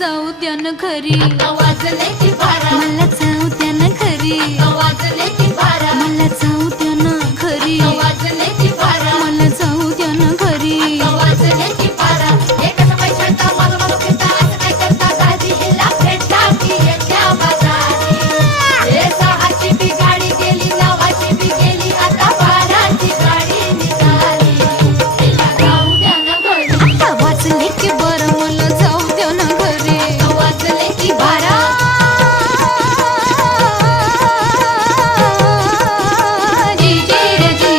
जाऊ द्या ना घरी, वाजले की बारा, मला जाऊ द्या ना घरी, वाजले की बारा, मला जाऊ द्या ना घरी, वाजले की बारा, मला जाऊ द्या ना घरी. वाजले की बारा. एकाच पैशाचा मला घेता, असं काय करता दाजी, हिला भेटा की येत्या बाजारी. हे सहाची बी गाडी गेली, नवाची बी गेली, आता बाराची गाडी निघाली. हिला जाऊ द्या ना घरी, वाजले की बरं, मला जाऊ द्या ना घरी, वाजले की बारा. जी जी रे जी.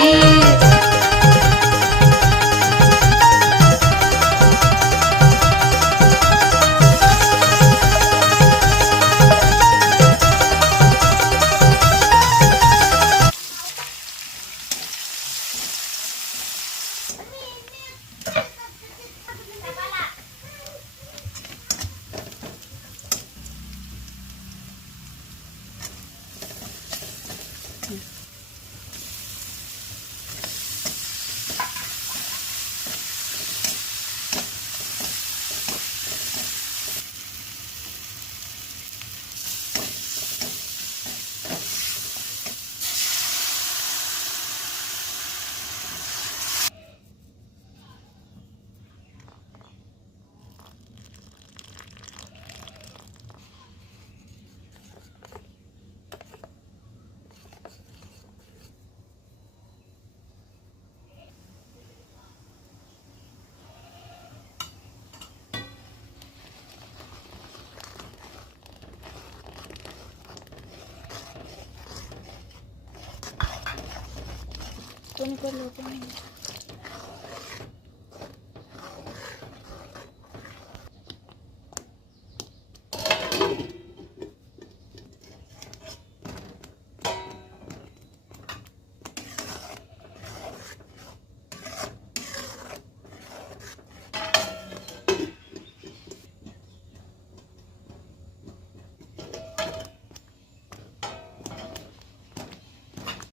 कोण करलो